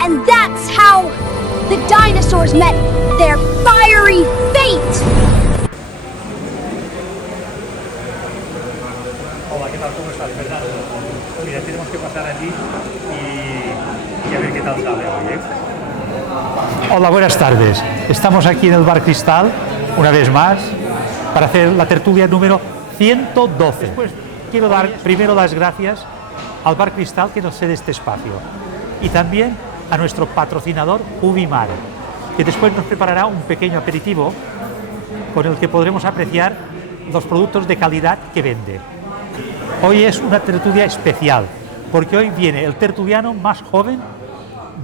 And that's how the dinosaurs met their fiery fate! Hola, ¿qué tal? ¿Cómo estás, Fernando? Mira, tenemos que pasar allí y a ver qué tal sale hoy, ¿eh? Hola, buenas tardes. Estamos aquí en el Bar Cristal, una vez más, para hacer la tertulia número 112. Después quiero dar primero las gracias al Bar Cristal que nos cede este espacio y también a nuestro patrocinador Ubimar, que después nos preparará un pequeño aperitivo con el que podremos apreciar los productos de calidad que vende. Hoy es una tertulia especial, porque hoy viene el tertuliano más joven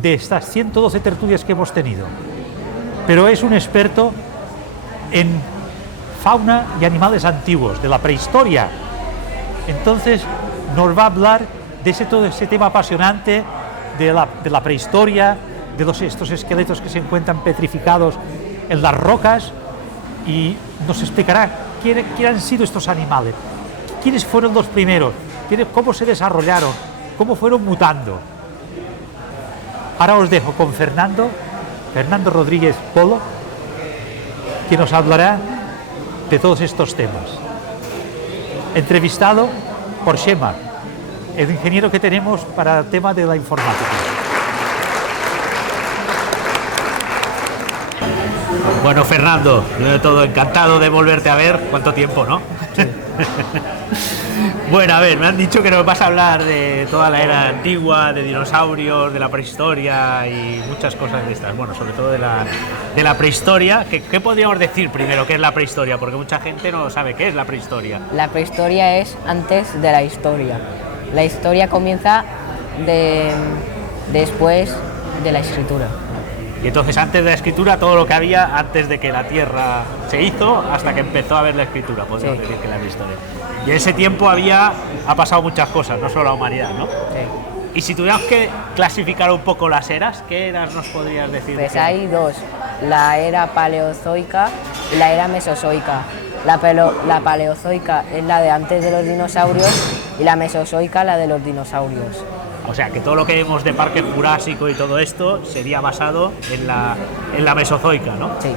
de estas 112 tertulias que hemos tenido, pero es un experto en fauna y animales antiguos, de la prehistoria. Entonces nos va a hablar de todo ese tema apasionante de la prehistoria, de estos esqueletos que se encuentran petrificados en las rocas, y nos explicará quién han sido estos animales, quiénes fueron los primeros, cómo se desarrollaron, cómo fueron mutando. Ahora os dejo con Fernando Rodríguez Polo, que nos hablará de todos estos temas. Entrevistado por Xema, el ingeniero que tenemos para el tema de la informática. Bueno, Fernando, de todo, encantado de volverte a ver. ¿Cuánto tiempo, no? Sí. Bueno, a ver, me han dicho que nos vas a hablar de toda la era antigua, de dinosaurios, de la prehistoria y muchas cosas de estas. Bueno, sobre todo de la prehistoria. ¿Qué podríamos decir primero que es la prehistoria? Porque mucha gente no sabe qué es la prehistoria. La prehistoria es antes de la historia. La historia comienza después de la escritura. Y entonces antes de la escritura, todo lo que había antes de que la Tierra se hizo, hasta que empezó a haber la escritura, podríamos decir que es la prehistoria. Y en ese tiempo ha pasado muchas cosas, no solo la humanidad, ¿no? Sí. Y si tuviéramos que clasificar un poco las eras, ¿qué eras nos podrías decir? Pues hay dos, la era paleozoica y la era mesozoica. La paleozoica es la de antes de los dinosaurios y la mesozoica la de los dinosaurios. O sea, que todo lo que vemos de Parque Jurásico y todo esto sería basado en la mesozoica, ¿no? Sí.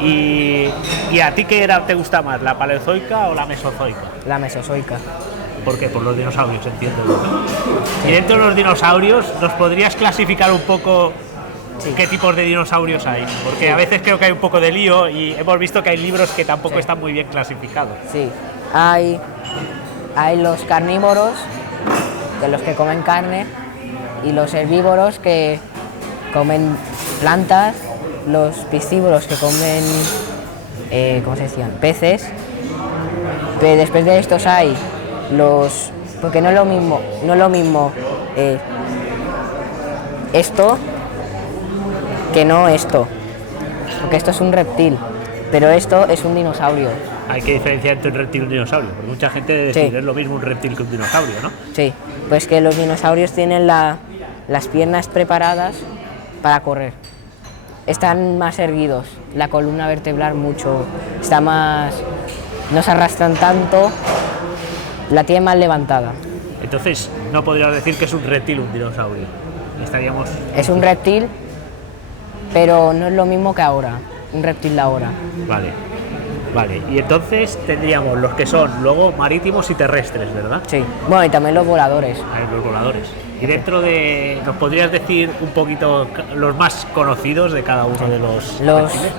¿Y a ti qué era te gusta más, la paleozoica o la mesozoica? La mesozoica. ¿Por qué? Por los dinosaurios, entiendo, ¿no? Sí. Y dentro de los dinosaurios, ¿nos podrías clasificar un poco sí. qué tipos de dinosaurios hay? Porque a veces creo que hay un poco de lío y hemos visto que hay libros que tampoco están muy bien clasificados. Sí, hay los carnívoros, de los que comen carne, y los herbívoros que comen plantas, los piscívoros que comen, ¿cómo se decían? Peces. Pero después de estos hay porque no es lo mismo esto que no esto, porque esto es un reptil, pero esto es un dinosaurio. Hay que diferenciar entre un reptil y un dinosaurio, porque mucha gente decide es lo mismo un reptil que un dinosaurio, ¿no? Sí, pues que los dinosaurios tienen las piernas preparadas para correr. Están más erguidos, la columna vertebral está más, no se arrastran tanto, la tienen más levantada. Entonces, no podríamos decir que es un reptil un dinosaurio. Es un reptil, pero no es lo mismo que ahora, un reptil de ahora. Vale, y entonces tendríamos los que son luego marítimos y terrestres, ¿verdad? Sí, bueno, y también los voladores. Los voladores. Y dentro de... ¿nos podrías decir un poquito los más conocidos de cada uno de los reptiles?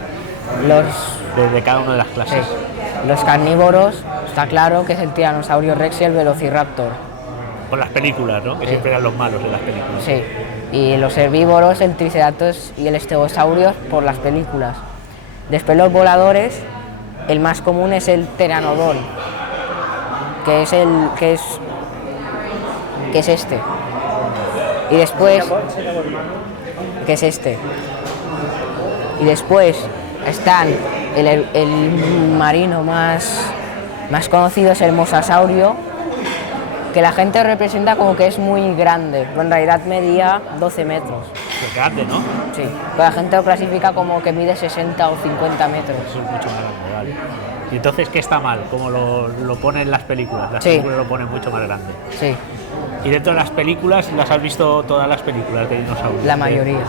De cada una de las clases. Sí. Los carnívoros, está claro que es el tiranosaurio rex y el velociraptor. Por las películas, ¿no? Que siempre eran los malos de las películas. Sí, y los herbívoros, el triceratops y el estegosaurio por las películas. Después los voladores, el más común es el pteranodon, que es este. Y después, que es este. Y después están el marino más conocido, es el mosasaurio, que la gente representa como que es muy grande, pero en realidad medía 12 metros. Es grande, ¿no? Sí, pero la gente lo clasifica como que mide 60 o 50 metros. Eso es mucho más grande, vale. ¿Y entonces qué está mal? Como lo ponen las películas. Las Sí. películas lo ponen mucho más grande. Sí. Y dentro de las películas, ¿las has visto todas las películas de dinosaurios? La mayoría.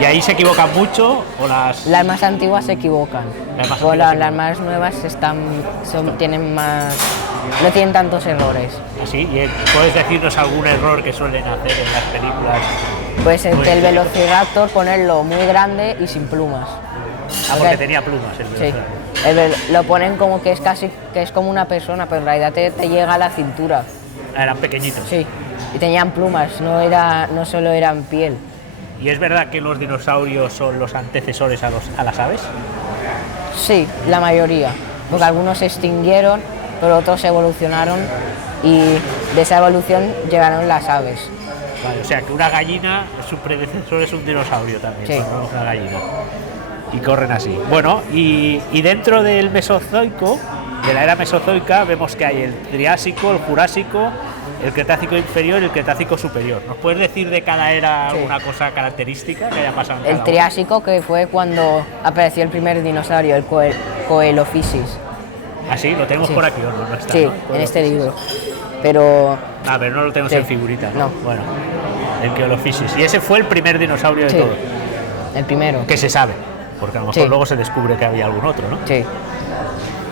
¿Y ahí se equivocan mucho o Las más antiguas se equivocan. Las más O antiguas se las más nuevas tienen más. No tienen tantos errores. así? ¿Y puedes decirnos algún error que suelen hacer en las películas? Pues el Velociraptor ponerlo muy grande y sin plumas. Porque tenía plumas el Sí. Velociraptor. Lo ponen como que es como una persona, pero en realidad te llega a la cintura. Eran pequeñitos. Sí. Y tenían plumas, no solo eran piel. ¿Y es verdad que los dinosaurios son los antecesores a las aves? Sí, la mayoría. Porque algunos se extinguieron, pero otros evolucionaron y de esa evolución llegaron las aves. Vale, o sea que una gallina, su predecesor es un dinosaurio también, Sí. ¿no? Una gallina. Y corren así. Bueno, y dentro del Mesozoico, de la era Mesozoica, vemos que hay el Triásico, el Jurásico, el Cretácico inferior y el Cretácico superior. ¿Nos puedes decir de cada era Sí. alguna cosa característica que haya pasado en El cada Triásico, que fue cuando apareció el primer dinosaurio, el Coelophysis. uno? ¿Así? ¿Lo tenemos Sí. por aquí o no? No está, Sí, ¿no? en este libro. Pero Ah, pero no lo tenemos Sí. en figurita, ¿no? No. Bueno, el Coelophysis. Y ese fue el primer dinosaurio de sí, todos, el primero. que se sabe, porque a lo mejor Sí. luego se descubre que había algún otro, ¿no? Sí.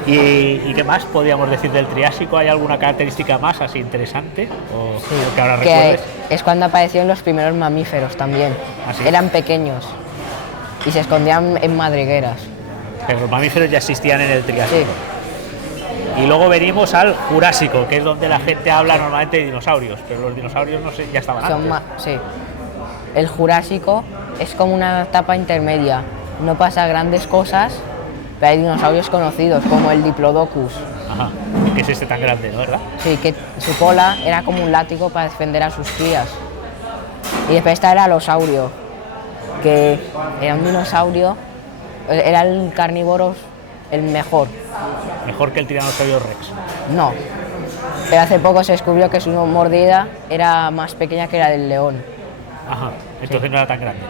¿Y qué más podríamos decir del Triásico? ¿Hay alguna característica más así interesante? ¿O que ahora Que recuerdes? es cuando aparecieron los primeros mamíferos también. ¿Ah, sí? Eran pequeños y se escondían en madrigueras. Que los mamíferos ya existían en el Triásico. Sí. Y luego venimos al Jurásico, que es donde la gente habla normalmente de dinosaurios, pero los dinosaurios no sé, ya estaban antes. Sí. El Jurásico es como una etapa intermedia. No pasa grandes cosas, pero hay dinosaurios conocidos como el Diplodocus. Ajá. Que es este tan grande, ¿no? ¿Verdad? Sí, que su cola era como un látigo para defender a sus crías. Y después está el Alosaurio, que era un dinosaurio, era el carnívoro el mejor. Mejor que el Tiranosaurio Rex. No, pero hace poco se descubrió que su mordida era más pequeña que la del león. Ajá. Entonces no era tan grande.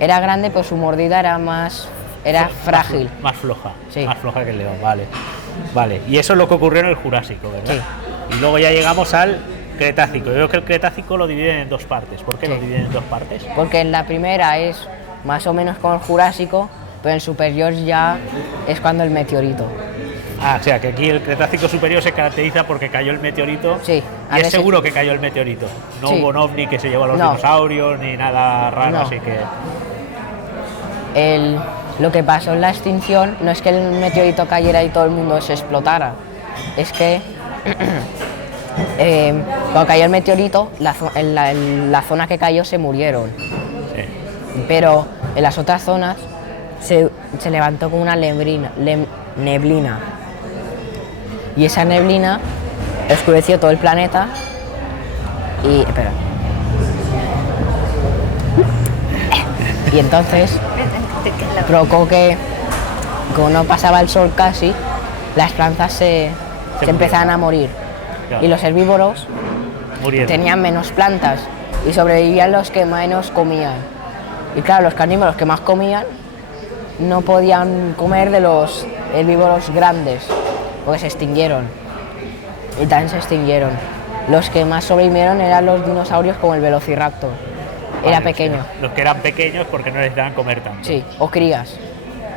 Era grande, pero su mordida era frágil. Más floja. Sí. Más floja que el león, vale. Vale. Y eso es lo que ocurrió en el Jurásico, ¿verdad? Sí. Y luego ya llegamos al Cretácico. Yo creo que el Cretácico lo dividen en dos partes. ¿Por qué Sí. lo dividen en dos partes? Porque en la primera es más o menos como el Jurásico, pero en el superior ya es cuando el meteorito. Ah, o sea, que aquí el Cretácico superior se caracteriza porque cayó el meteorito. Sí, a Y es veces- seguro que cayó el meteorito. No Sí. hubo un ovni que se llevó a los No. dinosaurios ni nada raro, No. así que... Lo que pasó en la extinción no es que el meteorito cayera y todo el mundo se explotara, es que cuando cayó el meteorito, en la zona que cayó se murieron, pero en las otras zonas se levantó como una neblina. Y esa neblina oscureció todo el planeta y... Espera. Y entonces provocó que, como no pasaba el sol casi, las plantas se empezaban a morir. Claro. Y los herbívoros Murieron. tenían menos plantas y sobrevivían los que menos comían. Y claro, los carnívoros que más comían no podían comer de los herbívoros grandes, porque se extinguieron. Y también se extinguieron. Los que más sobrevivieron eran los dinosaurios como el Velociraptor. Era Vale, pequeño. Los que eran pequeños porque no necesitaban comer tanto. Sí, o crías.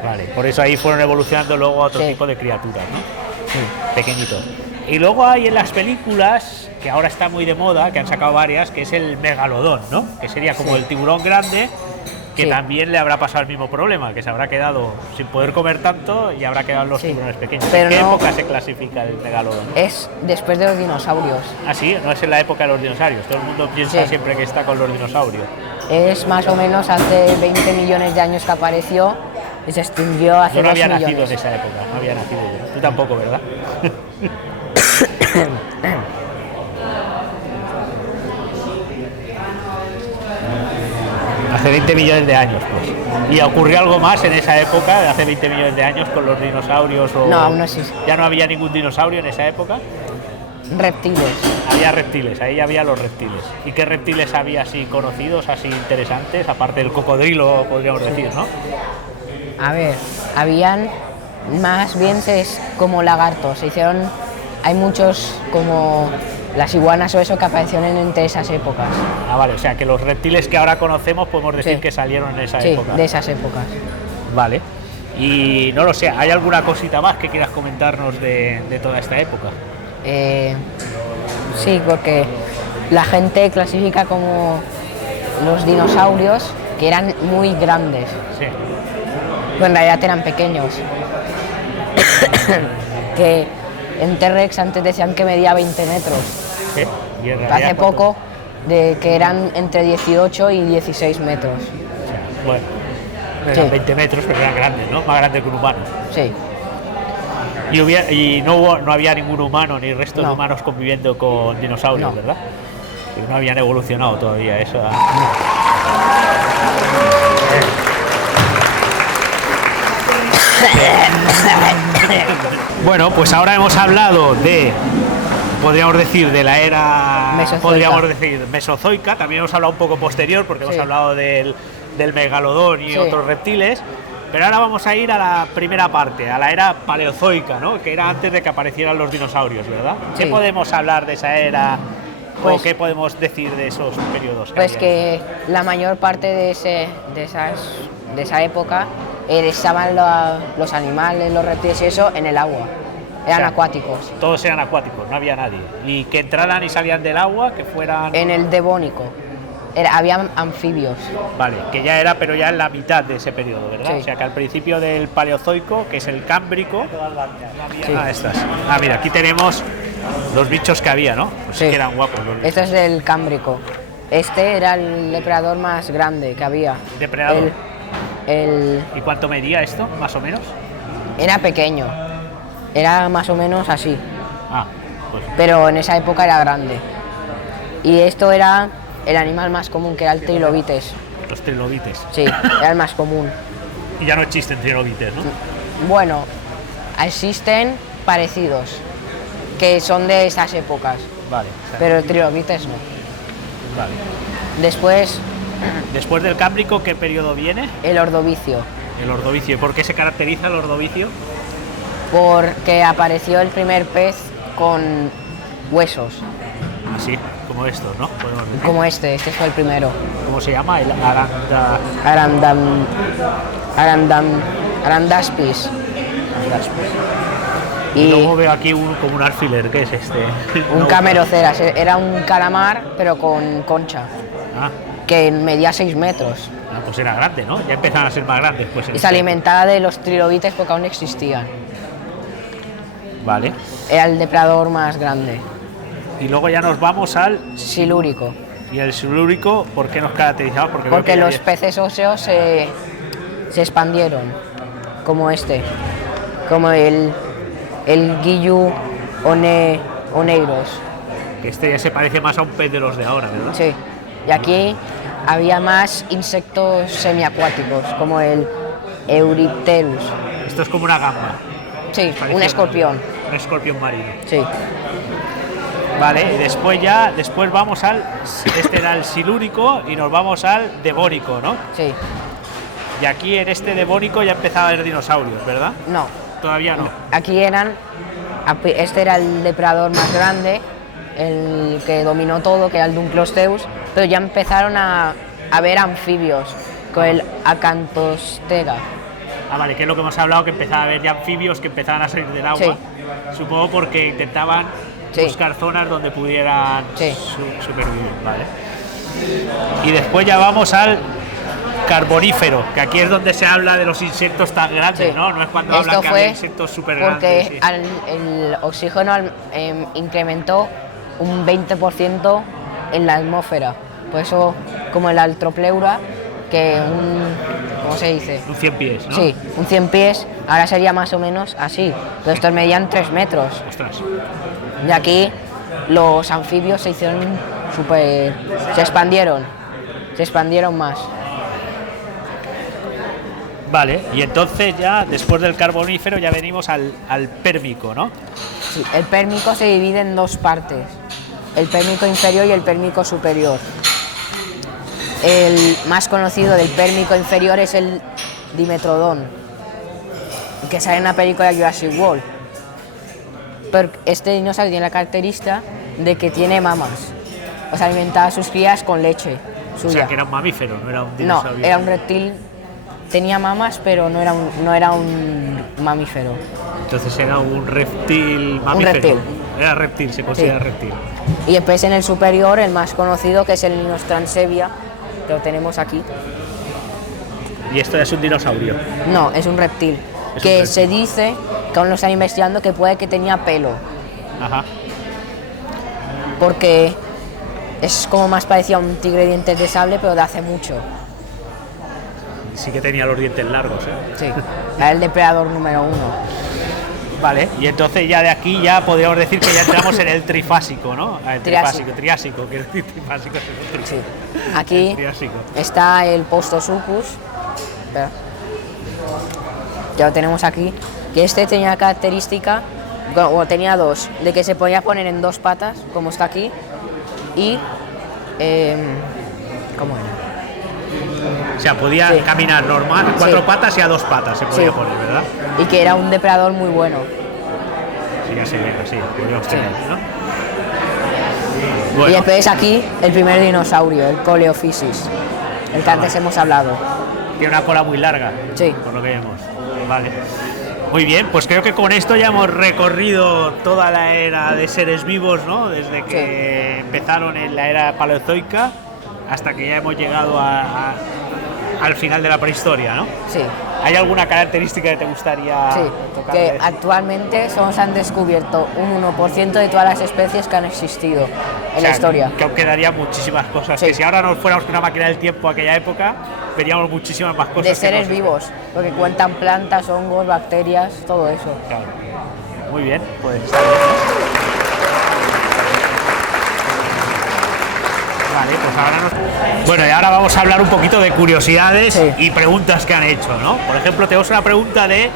Vale, por eso ahí fueron evolucionando luego a otro Sí. tipo de criaturas, ¿no? Pequeñitos. Y luego hay en las películas, que ahora está muy de moda, que han sacado varias, que es el megalodón, ¿no? Que sería como Sí. el tiburón grande, que Sí. también le habrá pasado el mismo problema, que se habrá quedado sin poder comer tanto y habrá quedado en los Sí. tiburones pequeños. Pero ¿En qué no- época se clasifica el megalodón? Es después de los dinosaurios. Ah, sí, no es en la época de los dinosaurios. Todo el mundo piensa Sí. siempre que está con los dinosaurios. Es más o menos hace 20 millones de años que apareció y se extinguió hace Yo no 2 había millones. nacido en esa época, no había nacido yo. Tú tampoco, ¿verdad? Hace 20 millones de años, pues. ¿Y ocurrió algo más en esa época, de hace 20 millones de años, con los dinosaurios? O... No, aún no existe. ¿Ya no había ningún dinosaurio en esa época? Reptiles. Había reptiles, ahí había los reptiles. ¿Y qué reptiles había así conocidos, así interesantes? Aparte del cocodrilo, podríamos decir, ¿no? A ver, habían más bien como lagartos. Se hicieron, hay muchos como las iguanas o eso que aparecieron entre esas épocas. Ah, vale, o sea que los reptiles que ahora conocemos podemos decir Sí. que salieron en esa Sí, época. de esas épocas. Vale. Y no lo sé, ¿hay alguna cosita más que quieras comentarnos de toda esta época? Sí, porque la gente clasifica como los dinosaurios que eran muy grandes, Sí. pero en realidad eran pequeños. Que en T-Rex antes decían que medía 20 metros. Sí. Y en realidad, Hace ¿cuánto? poco de que eran entre 18 y 16 metros. O sea, bueno, eran Sí. 20 metros, pero eran grandes, ¿no? Más grandes que un humano. Sí, Y no había ningún humano ni restos de No. humanos conviviendo con dinosaurios, No. ¿verdad? Que no habían evolucionado todavía eso. Bueno, pues ahora hemos hablado de, podríamos decir, de la era Mesozoica. podríamos decir mesozoica, también hemos hablado un poco posterior porque hemos Sí. hablado del megalodón y Sí. otros reptiles, pero ahora vamos a ir a la primera parte, a la era paleozoica, ¿no? Que era antes de que aparecieran los dinosaurios, ¿verdad? ¿Qué Sí. podemos hablar de esa era o Pues- qué podemos decir de esos periodos? pues había? que la mayor parte de esa época estaban los animales, los reptiles y eso en el agua. Eran O sea, acuáticos. Todos eran acuáticos, no había nadie. Y que entraran y salían del agua, que fueran... En el Devónico había anfibios. Vale, que ya era, pero ya en la mitad de ese periodo, ¿verdad? Sí. O sea, que al principio del Paleozoico, que es el Cámbrico... Sí. Ah, estas. Ah, mira, aquí tenemos los bichos que había, ¿no? Pues sí Sí. que eran guapos los bichos. Este es del Cámbrico. Este era el depredador más grande que había. ¿Depredador? El- ¿Y cuánto medía esto, más o menos? era pequeño. Era más o menos así. Ah, pues Pero en esa época era grande. Y esto era el animal más común, que era el trilobites. los trilobites. Sí, era el más común. Y ya no existen trilobites, ¿no? Bueno, existen parecidos, que son de esas épocas, Vale, o sea, pero el trilobites no. vale. Después, Después del Cámbrico, ¿qué periodo viene? el ordovicio, El Ordovicio. ¿Y por qué se caracteriza el Ordovicio? porque apareció el primer pez con huesos, Así, como estos, ¿no? Podemos decir. como este fue el primero. ¿Cómo se llama? El Aranda... Arandaspis. Y Y luego veo aquí como un alfiler, ¿qué es este? un No, cameroceras, era un calamar pero con concha, Ah, que medía 6 metros. pues era grande, ¿no? Ya empezaron a ser más grandes, pues. Y se alimentaba de los trilobites porque aún existían. Vale. Era el depredador más grande, Y luego ya nos vamos al... silúrico. Y el silúrico, ¿por qué nos caracterizaba? Porque, veo Porque que ya los había- peces óseos se expandieron, como este, como el Guillu oneiros. que este ya se parece más a un pez de los de ahora, ¿verdad? Sí. Y aquí había más insectos semiacuáticos, como el Eurypterus. Esto es como una gamba. Sí, Parece un escorpión. Un escorpión marino. Sí. Vale, y después vamos al... Este era el silúrico y nos vamos al devónico, ¿no? Sí. Y aquí en este devónico ya empezaba a haber dinosaurios, ¿verdad? No. Todavía no. Aquí este era el depredador más grande, el que dominó todo, que era el Dunkleosteus, pero ya empezaron a haber anfibios, con el Acanthostega. Ah, vale, que es lo que hemos hablado, que empezaba a haber ya anfibios que empezaban a salir del agua. Sí. Supongo porque intentaban Sí. buscar zonas donde pudieran Sí. supervivir, ¿vale? Y después ya vamos al carbonífero, que aquí es donde se habla de los insectos tan grandes, Sí. ¿no? No es cuando Esto hablan que había fue insectos súper grandes. porque el oxígeno incrementó un 20% en la atmósfera. Por eso, como el altropleura, que ¿cómo se dice? Un 100 pies, ¿no? Sí, un 100 pies, ahora sería más o menos así, pero estos medían 3 metros. Ostras. Y aquí los anfibios se hicieron se expandieron más. Vale, y entonces ya, después del carbonífero, ya venimos al pérmico, ¿no? Sí, el pérmico se divide en dos partes, el pérmico inferior y el pérmico superior. El más conocido del pérmico inferior es el Dimetrodon, que sale en la película Jurassic World. Pero este dinosaurio tiene la característica de que tiene mamas. O sea, alimentaba a sus crías con leche suya. O sea, que era un mamífero, no era un No, dinosaurio. era un reptil, tenía mamas, pero no era un mamífero. Entonces era un reptil mamífero. reptil. Era reptil, se considera Sí. reptil. Y después en el superior, el más conocido, que es el Linus transevia, que lo tenemos aquí. Y esto es un dinosaurio. No, es un reptil. Es Que un reptil. se dice, que aún lo están investigando, que puede que tenía pelo. Ajá. Porque es como más parecido a un tigre de dientes de sable, pero de hace mucho. Sí que tenía los dientes largos, ¿eh? Sí. Era el depredador número 1. Vale, y entonces ya de aquí ya podríamos decir que ya entramos en el trifásico, ¿no? El Triásico. triásico, que el trifásico es el otro. Sí. Aquí El Triásico. está el Postosuchus. Espera. Ya lo tenemos aquí. Que este tenía la característica, o tenía dos, de que se podía poner en dos patas, como está aquí, y ¿cómo era? O sea, podía Sí. caminar normal, cuatro Sí. patas y a dos patas se podía Sí. poner, ¿verdad? Y que era un depredador muy bueno. Sí, ya se ve, sí, podríamos Sí. tener, ¿no? Y Bueno, después aquí el primer dinosaurio, el Coleophysis, el que antes hemos hablado. tiene una cola muy larga, Sí. por lo que vemos. Vale. Muy bien, pues creo que con esto ya hemos recorrido toda la era de seres vivos, ¿no? Desde que empezaron en la era paleozoica hasta que ya hemos llegado al final de la prehistoria, ¿no? Sí. ¿Hay alguna característica que te gustaría Sí, tocar? que actualmente solo se han descubierto un 1% de todas las especies que han existido en la historia. Que aún quedarían muchísimas cosas. Sí. Que si ahora nos fuéramos con una máquina del tiempo a aquella época, veríamos muchísimas más cosas. De que seres no- vivos, porque cuentan plantas, hongos, bacterias, todo eso. Claro. Muy bien, pues está bien, ¿no? Vale, pues ahora nos... Bueno, y ahora vamos a hablar un poquito de curiosidades Sí. y preguntas que han hecho, ¿no? Por ejemplo, tenemos una pregunta de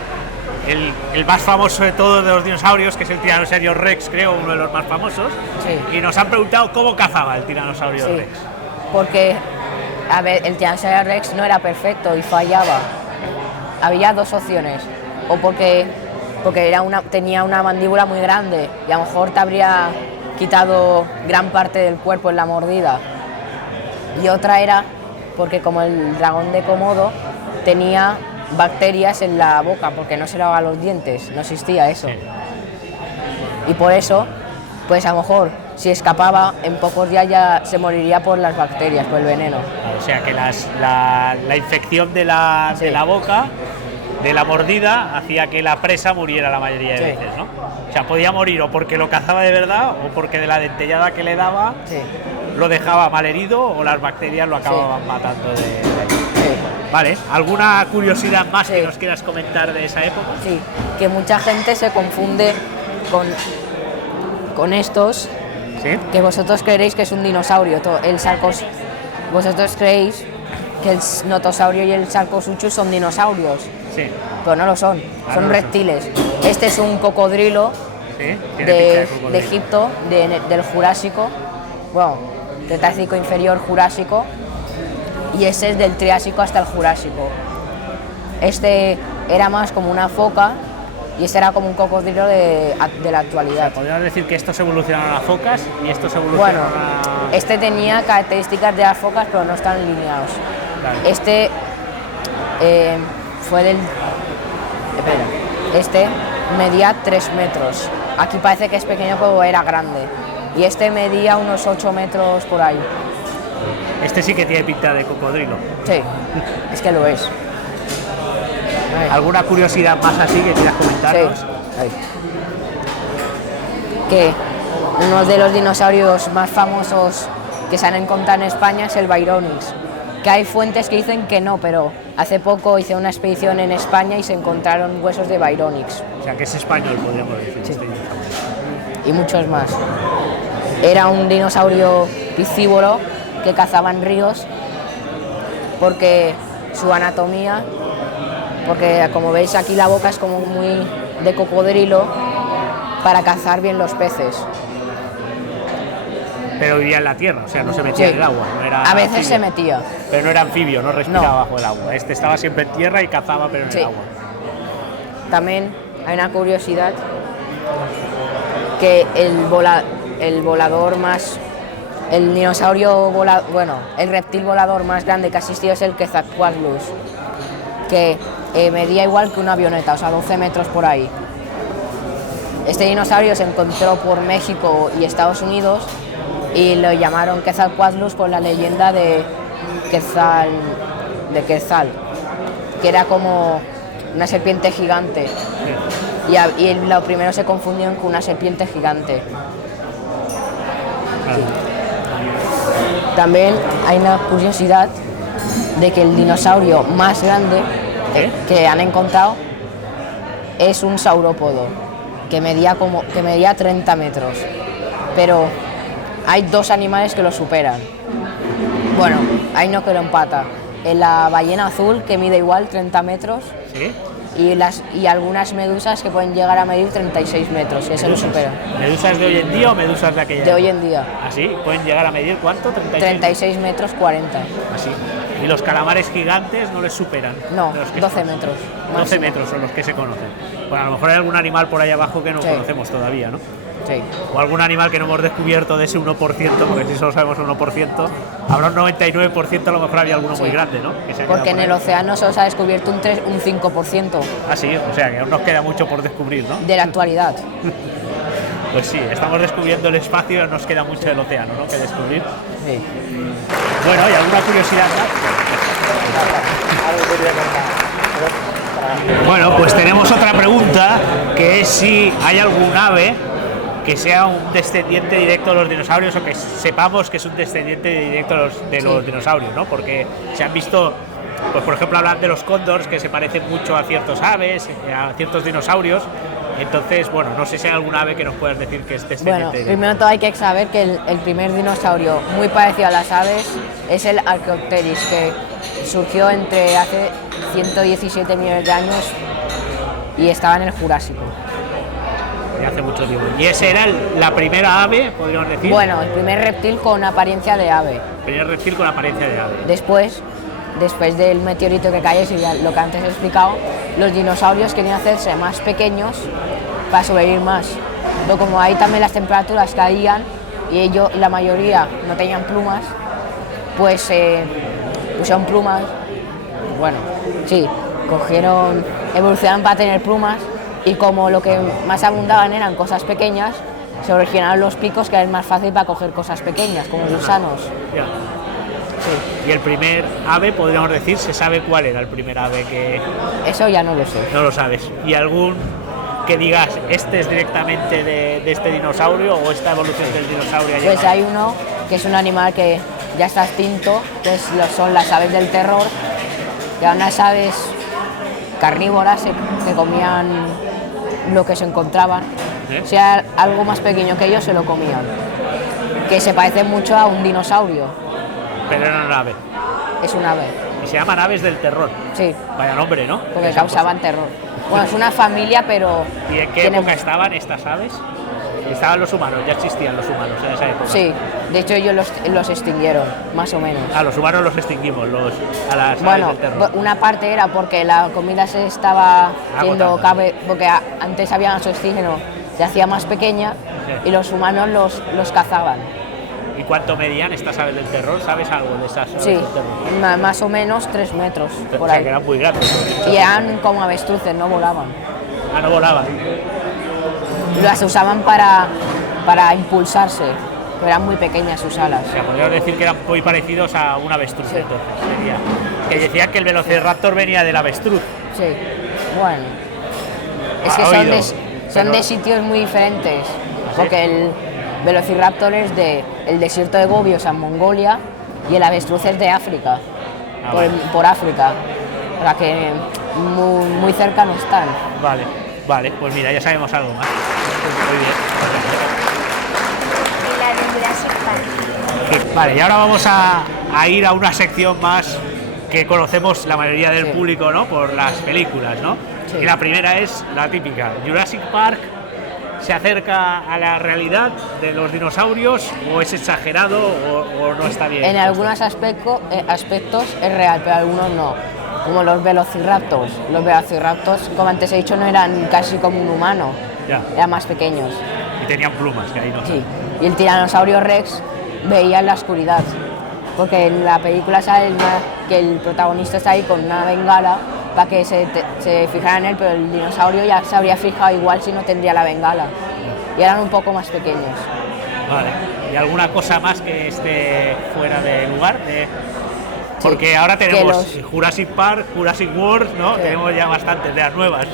el más famoso de todos de los dinosaurios, que es el Tyrannosaurus Rex, creo, uno de los más famosos. Sí. Y nos han preguntado cómo cazaba el Tyrannosaurus Sí, Rex. porque, a ver, el Tyrannosaurus Rex no era perfecto y fallaba. Había dos opciones, o porque tenía una mandíbula muy grande y a lo mejor te habría quitado gran parte del cuerpo en la mordida. Y otra era porque como el dragón de Komodo tenía bacterias en la boca, porque no se lavaba los dientes, no existía eso. Sí. Y por eso, pues a lo mejor si escapaba, en pocos días ya se moriría por las bacterias, por el veneno. O sea que la infección de la Sí. boca, de la mordida, hacía que la presa muriera la mayoría de Sí. veces, ¿no? O sea, podía morir o porque lo cazaba de verdad o porque de la dentellada que le daba Sí, lo dejaba malherido o las bacterias lo acababan matando de... sí. Vale, ¿alguna curiosidad más Sí. que nos quieras comentar de esa época? Sí, que mucha gente se confunde con estos, Sí. que vosotros creéis que es un dinosaurio, vosotros creéis que el notosaurio y el Sarcosuchus son dinosaurios, Sí. pero no lo son, Ah, son no lo son. reptiles. Este es un cocodrilo Sí. Tiene pinta cocodrilo. de Egipto, del Jurásico, bueno, Cretácico inferior Jurásico, y ese es del Triásico hasta el Jurásico. Este era más como una foca y este era como un cocodrilo de la actualidad. Podríamos decir que estos evolucionaron a focas y estos Bueno, evolucionaron a... este tenía características de las focas, pero no están alineados. Claro. Este fue del... Espera, este medía 3 metros. Aquí parece que es pequeño, pero era grande. Y este medía unos 8 metros por ahí. Este sí que tiene pinta de cocodrilo. Sí, es que lo es. ¿Alguna curiosidad más así que quieras Sí, comentarnos? ahí. Que uno de los dinosaurios más famosos que se han encontrado en España es el Byronix. Que hay fuentes que dicen que no, pero hace poco hice una expedición en España y se encontraron huesos de Byronix O sea, que es español, podríamos decir. Sí. este dinosaurio. y muchos más. Era un dinosaurio piscívoro que cazaba en ríos porque su anatomía, porque como veis aquí la boca es como muy de cocodrilo para cazar bien los peces. Pero vivía en la tierra, o sea, no se metía Sí. en el agua. No era A veces anfibio. se metía. Pero no era anfibio, no respiraba No. bajo el agua. Este estaba siempre en tierra y cazaba, pero en Sí. el agua. También hay una curiosidad que el volador más... El dinosaurio volador... Bueno, el reptil volador más grande que ha existido es el Quetzalcoatlus, que medía igual que una avioneta, o sea, 12 metros por ahí. Este dinosaurio se encontró por México y Estados Unidos y lo llamaron Quetzalcoatlus por la leyenda de Quetzal, que era como una serpiente gigante. Y lo primero se confundió con una serpiente gigante. Sí. También hay una curiosidad de que el dinosaurio más grande que han encontrado es un saurópodo que medía 30 metros, pero hay dos animales que lo superan. Bueno, hay uno que lo empata, la ballena azul, que mide igual 30 metros. ¿Sí? Y algunas medusas que pueden llegar a medir 36 metros, y eso lo superan. ¿Medusas de hoy en día o medusas de aquella? De hoy en día. ¿Así? ¿Pueden llegar a medir cuánto? 36 metros 40. Así. ¿Y los calamares gigantes no les superan? No, Los que 12 metros. 12 máximo. metros son los que se conocen. Bueno, a lo mejor hay algún animal por ahí abajo que no Sí. conocemos todavía, ¿no? Sí. O algún animal que no hemos descubierto de ese 1%, porque si solo sabemos un 1%, habrá un 99%, a lo mejor había alguno muy Sí. grande, ¿no? Que se ha Porque quedado en el por ahí. océano solo se ha descubierto un 5% Ah, sí, o sea que aún nos queda mucho por descubrir, ¿no? de la actualidad. Pues sí, estamos descubriendo el espacio y nos queda mucho del océano, ¿no? Que descubrir. Sí. Bueno, ¿y alguna curiosidad más? Bueno, pues tenemos otra pregunta, que es si hay algún ave que sea un descendiente directo de los dinosaurios o que sepamos que es un descendiente directo de los dinosaurios, ¿no? Porque se han visto, pues por ejemplo, hablan de los cóndores que se parecen mucho a ciertos aves, a ciertos dinosaurios. Entonces, bueno, no sé si hay alguna ave que nos puedas decir que es descendiente Bueno, directo. primero todo hay que saber que el primer dinosaurio muy parecido a las aves es el Archaeopteryx, que surgió entre hace 117 millones de años y estaba en el Jurásico. De hace mucho tiempo. Y ese era la primera ave, podríamos decir. Bueno, el primer reptil con apariencia de ave. El primer reptil con apariencia de ave. Después del meteorito que cayó, y ya lo que antes he explicado, los dinosaurios querían hacerse más pequeños para sobrevivir más. Pero como ahí también las temperaturas caían y la mayoría no tenían plumas, pues pusieron plumas. Bueno, sí, evolucionaron para tener plumas, y como lo que más abundaban eran cosas pequeñas, se originaron los picos, que eran más fácil para coger cosas pequeñas, como gusanos. Ya. Sí. Y el primer ave, podríamos decir, ¿se sabe cuál era el primer ave que Eso ya no lo sé. no lo sabes? ¿Y algún que digas, este es directamente de este dinosaurio o esta evolución del dinosaurio? ha Pues llegado? hay uno que es un animal que ya está extinto, que son las aves del terror, que eran unas aves carnívoras que comían lo que se encontraban. ¿Eh? Si era algo más pequeño que ellos, se lo comían. Que se parece mucho a un dinosaurio. Pero era una ave. Es un ave, Y se llaman aves del terror. sí, Vaya nombre, ¿no? porque causaban terror. Bueno, es una familia, pero... ¿Y en qué tiene- época estaban estas aves? Estaban los humanos, ya existían los humanos en esa época. Sí, de hecho ellos los extinguieron, más o menos. A los humanos los extinguimos, a las aves Bueno, del terror. una parte era porque la comida se estaba Agotando. porque antes había más oxígeno, se hacía más pequeña, Sí. y los humanos los cazaban. ¿Y cuánto medían estas aves del terror? ¿Sabes algo de esas aves Sí, del terror? más o menos 3 metros O por sea, ahí. que eran muy grandes. Y eran como avestruces, no volaban. Ah, no volaban. Las usaban para impulsarse, pero eran muy pequeñas sus alas. O sea, podríamos decir que eran muy parecidos a un avestruz, Sí. entonces. Sería. Que decían que el velociraptor venía del avestruz. Sí, bueno. Es que Ha son, oído, son pero- de sitios muy diferentes, porque el velociraptor es del desierto de Gobi, o sea, en Mongolia, y el avestruz es de África, Ah, por, vale. por África, o sea que muy cerca no están. Vale, pues mira, ya sabemos algo más. Muy bien. Y la de Jurassic Park. Vale, y ahora vamos a ir a una sección más que conocemos la mayoría del Sí. público, ¿no? Por las películas, ¿no? Sí. Y la primera es la típica. Jurassic Park se acerca a la realidad de los dinosaurios o es exagerado o no está bien. En algunos aspectos es real, pero algunos no, como los velociraptors. Los velociraptors, como antes he dicho, no eran casi como un humano, Ya. eran más pequeños. Y tenían plumas, que ahí no. Sí. y el tiranosaurio Rex veía en la oscuridad. Porque en la película sale que el protagonista está ahí con una bengala para que se fijara en él, pero el dinosaurio ya se habría fijado igual si no tendría la bengala. Y eran un poco más pequeños. Vale. ¿Y alguna cosa más que esté fuera de lugar? Porque ahora tenemos Jurassic Park, Jurassic World, ¿no? Sí. Tenemos ya bastantes de las nuevas.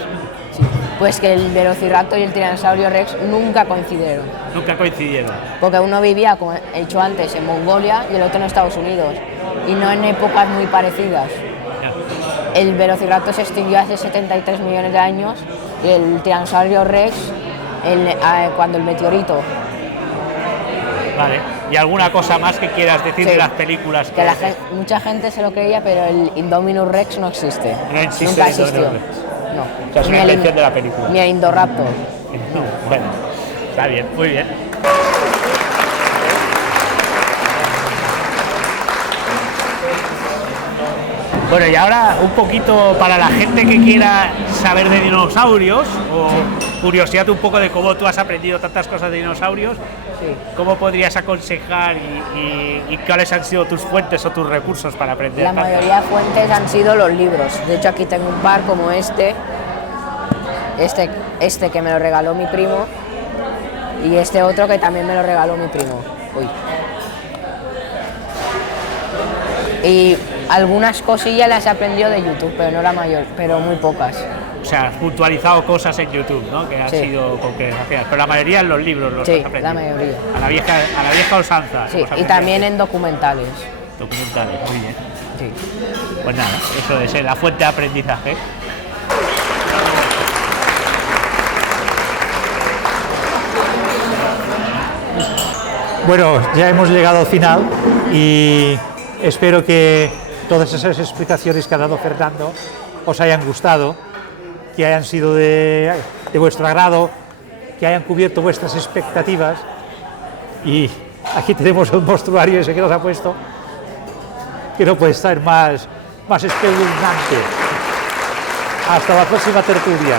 Sí. Pues que el velociraptor y el tiranosaurio Rex nunca coincidieron. Nunca coincidieron. Porque uno vivía, como he dicho antes, en Mongolia y el otro en Estados Unidos. Y no en épocas muy parecidas. Ya. El velociraptor se extinguió hace 73 millones de años y el tiranosaurio Rex cuando el meteorito. Vale. ¿Y alguna cosa más que quieras decir de las películas? Que mucha gente se lo creía, pero el Indominus Rex no existe. No existe. Nunca existió. No. No. O sea, es una invención de la película. Ni el Indoraptor. No. Bueno, está bien, muy bien. Bueno, y ahora un poquito para la gente que quiera saber de dinosaurios o curiosidad un poco de cómo tú has aprendido tantas cosas de dinosaurios, ¿cómo podrías aconsejar y cuáles han sido tus fuentes o tus recursos para aprender? La mayoría de fuentes han sido los libros. De hecho, aquí tengo un par como este que me lo regaló mi primo y este otro que también me lo regaló mi primo. Uy. Y algunas cosillas las he aprendido de YouTube, pero no la mayor, pero muy pocas. O sea, has puntualizado cosas en YouTube, ¿no? Que han sido concretas, pero la mayoría en los libros los has aprendido. La mayoría. A la vieja usanza. Sí, y también en documentales. Documentales, muy bien. Sí. Pues nada, eso es la fuente de aprendizaje. Bueno, ya hemos llegado al final y espero que todas esas explicaciones que ha dado Fernando os hayan gustado, que hayan sido de vuestro agrado, que hayan cubierto vuestras expectativas. Y aquí tenemos el monstruario ese que nos ha puesto, que no puede estar más espeluznante. Hasta la próxima tertulia.